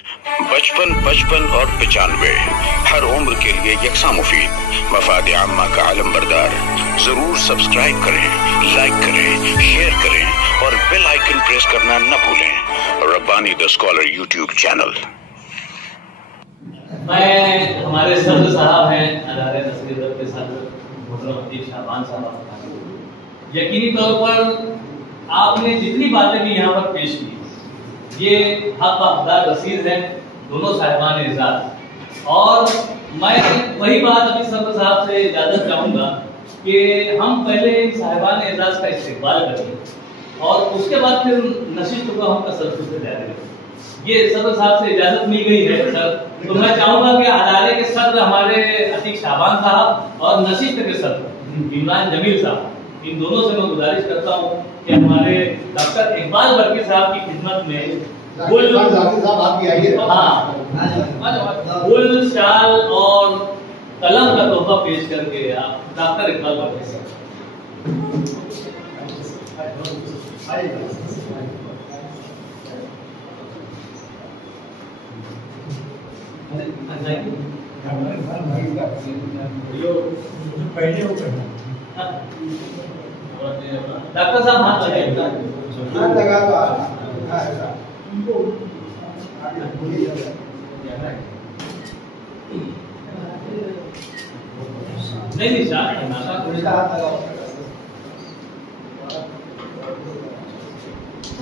55, 55 और 95 हर उम्र के लिए यकसा मुफीद, मफाद आम्मा का आलम बरदार। जरूर सब्सक्राइब करें, लाइक करें, शेयर करें और बेल आइकन प्रेस करना न भूलें। Rabbani the scholar YouTube channel. मैं हमारे सदर साहब हैं अदारे तस्वीर के साथ मोहतरम अतीक शाबान साहब, यकीनी तौर पर आपने जितनी बातें भी यहाँ पर पेश की ये हक हकदार रसीद हैं दोनों साहिबान इजाज़त। और मैं वही बात अभी सदर साहब से इजाज़त चाहूँगा कि हम पहले इन साहिबान इजाज़त का इस्तेमाल करें और उसके बाद फिर नशिस्त को हम तसल्सल से जारी रखें। ये सदर साहब से इजाज़त मिल गई है सर, तो मैं चाहूँगा कि अदारे के सदर हमारे अतीक शाबान साहब और नशिस्त के सदर इमरान जमील साहब, इन दोनों से मैं गुजारिश करता हूँ कि हमारे डॉक्टर इकबाल बर्की साहब की खिदमत में फुल शाल और कलम का तोहफा पेश करके आप डॉक्टर इकबाल बर्की साहब। डॉक्टर साहब हाथ नहीं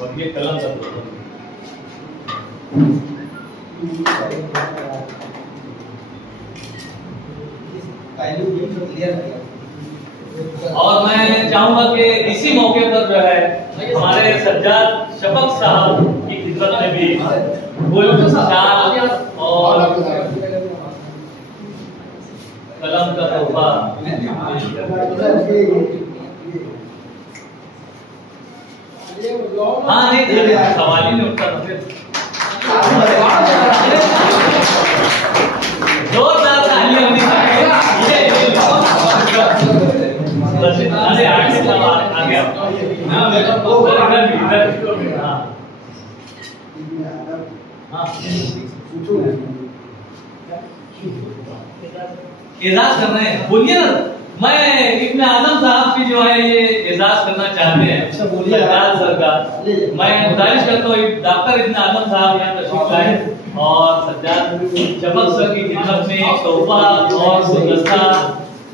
और ये कलम का और मैं चाहूंगा कि इसी मौके पर जो है हमारे सज्जाद शफक साहब की खिदमत में भी फुल शाल और कलम का तोहफा। हाँ नहीं सवाल ही नहीं उठता फिर जोरदार तालियां होनी चाहिए। अरे आगे सवाल आ गया एजाज कर रहे हैं, बोलिए ना। मैं इब्न आजम साहब की जो है ये एजाज करना चाहते हैं। अच्छा बोलिए सर का मैं गुजारिश करता हूँ डॉक्टर इब्न आजम साहब यहाँ तशरीफ लाए और सज्जाद शफक सर की खिदमत में एक तोहफा और गुलदस्ता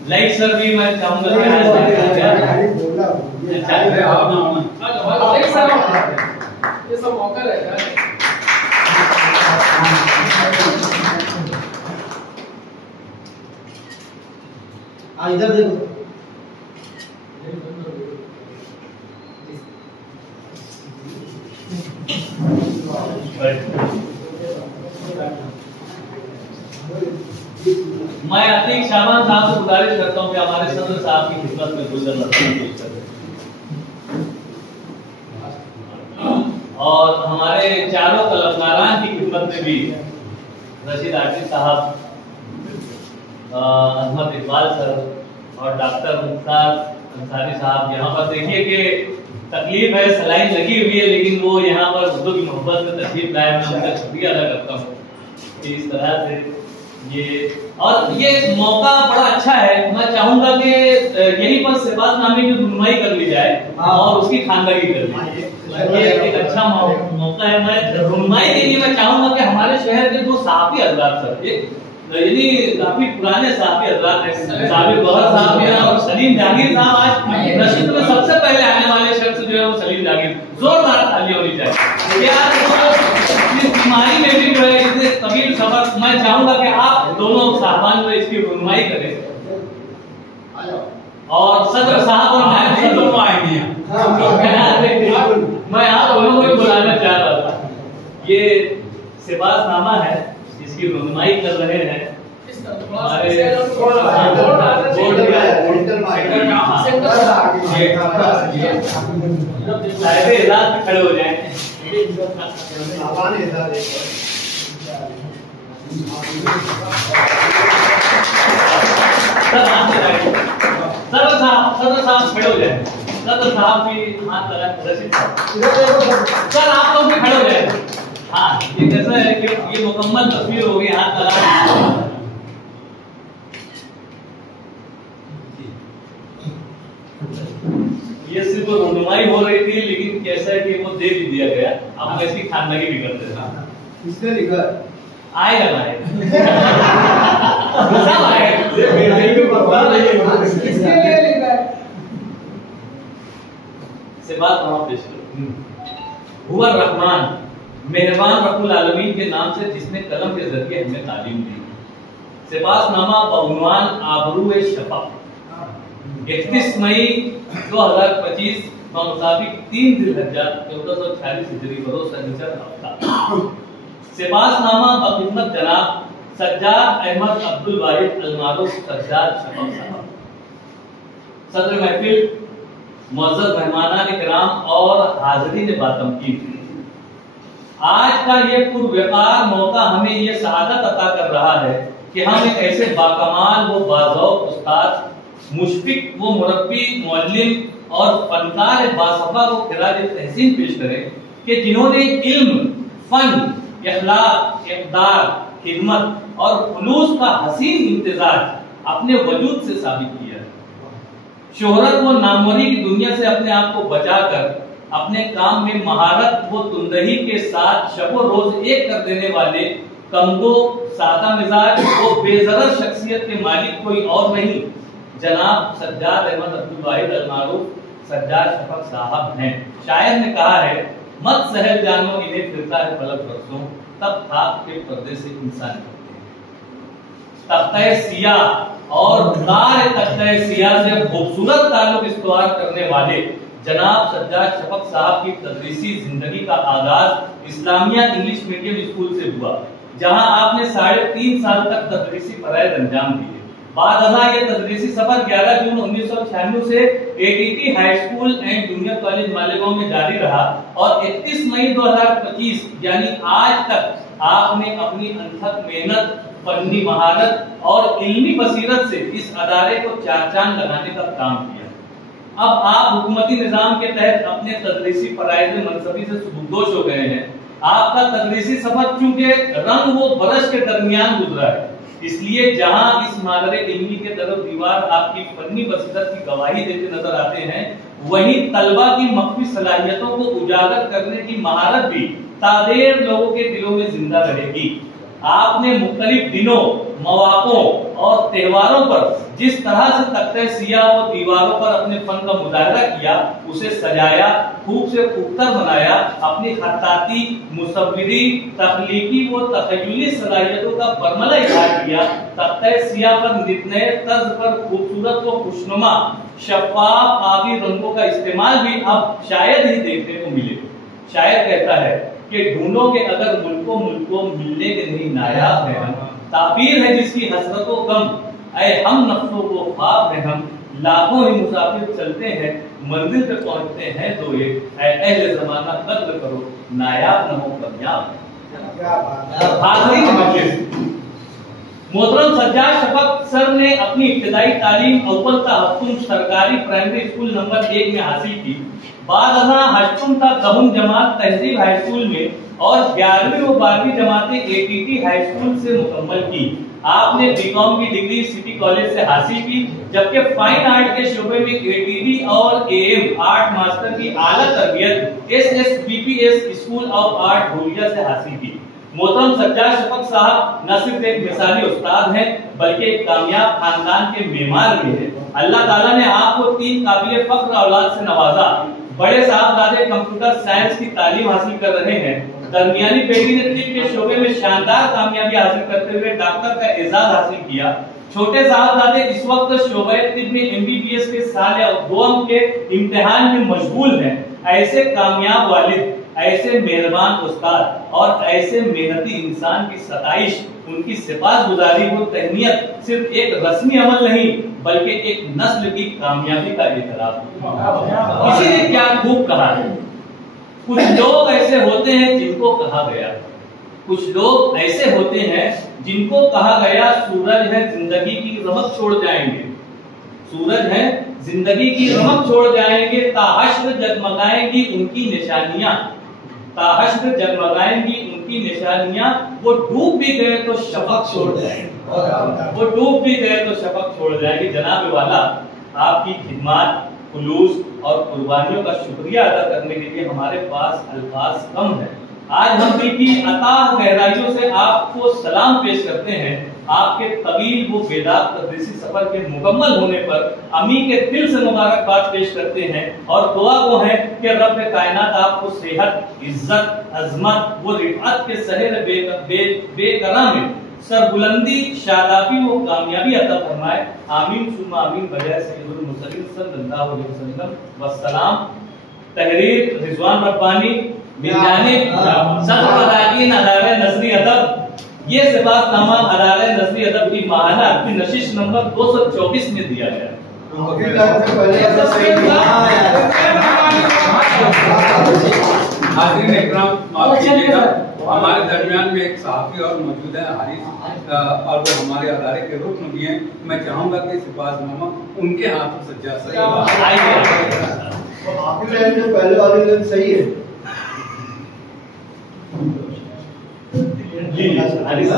लाइट सर भी मैं चाहूंगा ये सब मौका रहेगा। इधर देखो मैं अतीक शाबान साहब से गुजारिश करता हूं कि हमारे सदर साहब की खिदमत में गुलजार पेश करें और हमारे चारों कलमकारान की खिदमत में भी रशीद आकिब साहब, अहमद इकबाल सर और डॉक्टर मुख्तार अंसारी साहब। यहाँ पर देखिए कि तकलीफ है, सलाइन लगी हुई है, लेकिन वो यहाँ पर उर्दू की मोहब्बत में तशरीफ लाए। मैं उनका शुक्रिया अदा करता हूँ कि इस तरह से ये मौका बड़ा अच्छा है। मैं चाहूंगा कि यहीं पर सिफातनामे की रुनमाई कर ली जाए और उसकी खानदानी कर ली जाए। ये एक अच्छा मौका है। मैं रुनमाई के लिए मैं चाहूंगा कि हमारे शहर के दो सहाफी हजरात सर, यानी काफी पुराने सहाफी हजरात हैं, साबिर गौहर साहब हैं और सलीम जहांगीर साहब। आज नशिस्त में सबसे पहले आने वाले शख्स जो है वो सलीम जहांगीर। जोरदार ताली होनी चाहिए। इस बीमारी में भी जो है इसे तवील सफर, मैं चाहूंगा कि आप दोनों साहबान जो इसकी रुनमाई करें और सदर साहब और नायब सदर दोनों आएंगे। मैं आप दोनों को बुलाना चाह रहा था। ये सिफातनामा है, इसकी रुनमाई कर रहे हैं हमारे खड़े हो जाए। सदर साहब खड़े हो जाए। सदर साहब भी हाथ लगा। सर आप लोग भी खड़े हो जाए। हाँ, ये कैसा है कि ये मुकम्मल तस्वीर हो गई, हाथ लगा ये सिर्फ रुनुमाई हो रही थी, लेकिन कैसा है कि वो दे भी दिया गया। अब मैं इसकी खानदानी भी करते थे। किसने लिखा? आएगा ना सब आएगा। ये बेटे को पता नहीं है किसके लिए लिखा है। से बात वहां पेश करो। हुआ रहमान, मेहरबान रब्बुल आलमीन के नाम से जिसने कलम के जरिए हमें तालीम दी। सिपासनामा बउनवान आबरूए शफा 31 मई 2025 मुताबिक 3 जिलहज्जा 1446 हिजरी बरोज शनिचर हफ्ता। सिपासनामा बखिदमत जनाब सज्जाद अहमद अब्दुल वाहिद अलमारूफ सज्जाद शफक साहब। सदर महफिल, मुअज़्ज़ज़ मेहमानान इकराम और हाज़रीन बातमकीन, आज का ये पुरवकार मौका हमें ये सआदत अता कर रहा है कि हम एक ऐसे बाकमाल व बाज़ौक़ उस्ताद, मुशफ़िक़ व मुरब्बी, मुअल्लिम और फनकार बासफ़ा को खिराज तहसीन पेश करें कि जिन्होंने इल्म, फन, इखलाक, इक़दार, खिदमत और खुलूस का हसीन इम्तिज़ाज अपने वजूद से साबित किया है। शोहरत व नामवरी की दुनिया से अपने आप को बचाकर अपने काम में महारत व तुंदही के साथ शबो रोज एक कर देने वाले कमगो, सादा मिजाज व बेज़रर शख्सियत के मालिक कोई और नहीं, जनाब सज्जाद अहमद अब्दुल वाहिद अलमारूफ सज्जाद शफक साहब हैं। शायर ने कहा है, मत सहल जानो इन्हें फिरता है फलक बरसों, तब खाक के पर्दे से इंसान तख्ते सिया और तार तख्ते सिया से खूबसूरत ताल्लुक इस्तवार करने वाले जनाब सज्जाद शफक साहब की तदरीसी जिंदगी का आगाज इस्लामिया इंग्लिश मीडियम स्कूल से हुआ, जहां आपने 3.5 साल तक तदरीसी फराइज अंजाम दिए। बाद ये तदरीसी सफर 11 जून 1996 से ATT high school and junior college Malegaon में जारी रहा और 31 मई 2025 यानी आज तक आपने अपनी अनथक मेहनत, फन्नी महारत और इल्मी बसीरत से इस अदारे को चार चांद लगाने का काम किया। अब आप हुकूमती निजाम के तहत अपने तदरीसी फराइज़ मनसबी से सुबुकदोश हो गए हैं। आपका तदरीसी सफर चूंकि रंग व बरश के दरमियान गुजरा है, इसलिए जहां इस मादरे इल्मी के तरफ दीवार आपकी फन्नी बसीरत की गवाही देते नजर आते हैं, वहीं तलबा की मख्फी सलाहियतों को उजागर करने की महारत भी तादेर लोगों के दिलों में जिंदा रहेगी। आपने मुख्तलिफ दिनों, मौक़ों और त्योहारों पर जिस तरह से तख्ते सिया और दीवारों पर अपने फन का मुजाहरा किया, उसे सजाया, खूब से खूबतर बनाया, अपनी खत्ताती, मुसव्विरी, तख्लीकी व तख़य्युली सलाहियतों का बरमला इज़हार किया। तख्ते सिया पर नित नए तर्ज पर खूबसूरत व खुशनुमा शफ़ाफ़ आबी रंगों का इस्तेमाल भी अब शायद ही देखने को मिले। शायर कहता है कि ढूंढोगे अगर मुल्को मिलने के नहीं नायाब है हम, ताबीर है जिसकी हसरतों कम, ऐ हम नफ्सों को ख्वाब है हम, लाखों ही मुसाफिर चलते हैं मंजिल पे पहुंचते हैं तो ये, ऐ अहले ज़माना कद्र करो नायाब न हो कामयाब। मोहतरम सज्जाद शफक सर ने अपनी इब्तिदाई तालीम अव्वल ता हफ्तुम सरकारी प्राइमरी स्कूल नंबर 1 में हासिल की। बाद हश्तुम ता दहुम जमात तहजीब हाई स्कूल में और 11वीं व 12वीं जमातें एटीटी हाई स्कूल से मुकम्मल की। आपने बीकॉम की डिग्री सिटी कॉलेज से हासिल की, जबकि फाइन आर्ट के शोबे में एटीडी और एएम आर्ट मास्टर की आला तरबियत एसएसबीपीएस स्कूल ऑफ आर्ट भूलिया से हासिल की। मोहतरम सज्जाद शफक साहब न सिर्फ एक मिसाली उस्ताद हैं, बल्कि एक कामयाब खानदान के मेहमान भी हैं। अल्लाह ताला ने आपको 3 काबिल फख्र औलाद से नवाजा। बड़े साहबजादे कंप्यूटर साइंस की तालीम हासिल कर रहे हैं। दरमियानी बेटी ने तिब के शोबे में शानदार कामयाबी हासिल करते हुए डॉक्टर का एजाज हासिल किया। छोटे साहबजादे इस वक्त शोबे तिब में एमबीबीएस के साल दोम के इम्तिहान में मशगूल हैं। ऐसे कामयाब वालिद, ऐसे मेहरबान उस्ताद और ऐसे मेहनती इंसान की सताइश, उनकी सिपाहगुजारी व तहनीयत सिर्फ एक रस्मी अमल नहीं, बल्कि एक नस्ल की कामयाबी का एतराफ है। किसी ने क्या खूब कहा है, कुछ लोग ऐसे होते हैं जिनको कहा गया, कुछ लोग ऐसे होते हैं जिनको कहा गया सूरज है जिंदगी की रमक छोड़ जाएंगे, सूरज है जिंदगी की रमक छोड़ जाएंगे, ताहश्र जगमगाएंगी उनकी निशानियां, ताहश्र जगमगाएंगी उनकी निशानियां, वो डूब भी गए तो शफक छोड़ जाएंगे, वो डूब भी गए तो शफक छोड़ जाएंगे। जनाब वाला, आपकी खिदमत, खुलूस और कुर्बानियों का शुक्रिया अदा करने के लिए हमारे पास अल्फाज कम है। आज हम दिल की अताह गहराइयों से आपको सलाम पेश करते हैं। आपके तवील वो बेदाग तदरीसी सफर के मुकम्मल होने पर अमी के दिल से मुबारकबाद पेश करते हैं और दुआ वो है कि रब कायनात आपको सेहत, इज्जत, अजमत वो रिफात के सहर बेकरां में सरबुलंदी, शादाबी वो कामयाबी अता फरमाए। आमीन सुम्मा आमीन बजाय सय्यदुल मुरसलीन सल्लल्लाहु अलैहि वसल्लम वस्सलाम। तहरीर रिजवान रब्बानी, बिजानिब सरफराकीन अदारे नज़री अदब। ये सिफात नामा अदारे नज़री अदब की माहाना की नशिश नंबर 224 में दिया गया है। हाज़रीन इकराम, माफ कीजिएगा, हमारे दरमियान में एक सहाफ़ी और मौजूद है हारिस, और वो हमारे अदारे के रुकन भी हैं। मैं चाहूंगा कि सिफातनामा उनके हाथों से जा सके। पहले वाली लाइन सही है। जी हारिस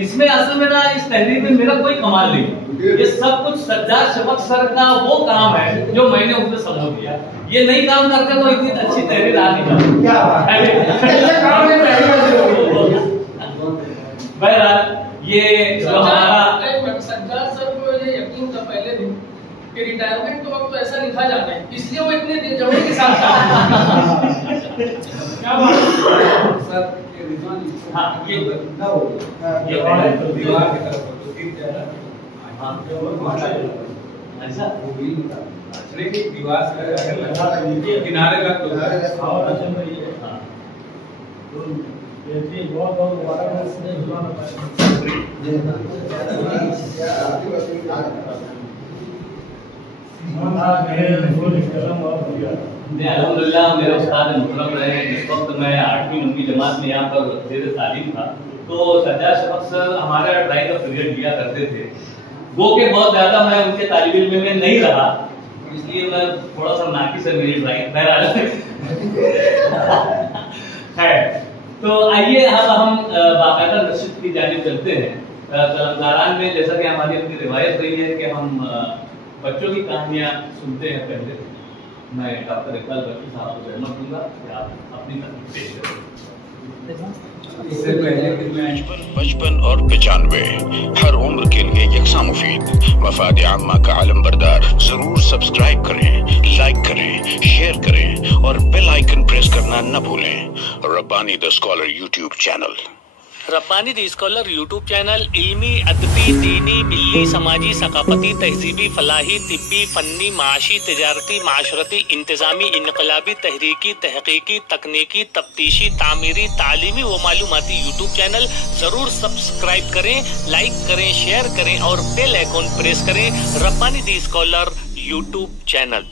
इसमें असल में ना, इस तहरीर में मेरा कोई कमाल नहीं, ये सब कुछ सज्जाद शफक सर का वो काम है जो मैंने उसमें समझ दिया। ये नहीं काम करते तो इतनी अच्छी तहरीर आ नहीं जाती। क्या बहरहाल, ये जो हमारा सज्जाद सर को ये यकीन था पहले दिन कि रिटायरमेंट के वक्त तो ऐसा लिखा जाता है, इसलिए वो इतने जमने के साथ क्या बात सर। हाँ, ये दीवार की तरफ तो गिर जाएगा। हाँ, ऐसा वो भी दीवार से किनारे लग तो बहुत बहुत अल्हम्दुलिल्लाह मेरे उस्ताद मुकर्रम रहे हैं। जिस वक्त मैं 8वीं 9वीं जमात में यहाँ पर ज़ेर तालीम था तो सज्जाद शफक सर हमारा ड्राइंग का पीरियड लिया करते थे। वो के बहुत ज़्यादा मैं उनके तालिब इल्म में नहीं रहा, इसलिए मैं थोड़ा सा नाकिस है मेरी ड्राइंग। खैर, तो आइए हम बाकायदा नशिद की जानिब चलते हैं। कलमदारान में जैसा कि हमारी अपनी रिवायत रही है कि हम बच्चों की कहानियाँ सुनते हैं। पहले मैं डॉक्टर इकबाल बख्शी साहब को जहमत दूंगा कि आप अपनी तकलीफ पेश करें। इससे पहले कि मैं 55 और 95 हर उम्र के लिए यकसा मुफीद मफाद आम्मा का आलम बरदार। जरूर सब्सक्राइब करें, लाइक करें, शेयर करें और बेल आइकन प्रेस करना न भूलें। Rabbani the scholar YouTube channel. Rabbani the scholar YouTube channel इल्मी, अदबी, दीनी, मिल्ली, समाजी, सकाफती, तहजीबी, फलाही, तिब्बी, फन्नी, माशी, तिजारती, माशरती, इंतजामी, इनकलाबी, तहरीकी, तहकीकी, तकनीकी, तफ्तीशी, तामीरी, तालीमी व मालूमाती यूट्यूब चैनल जरूर सब्सक्राइब करें, लाइक करें, शेयर करें और बेल आइकन प्रेस करें। Rabbani the scholar YouTube channel.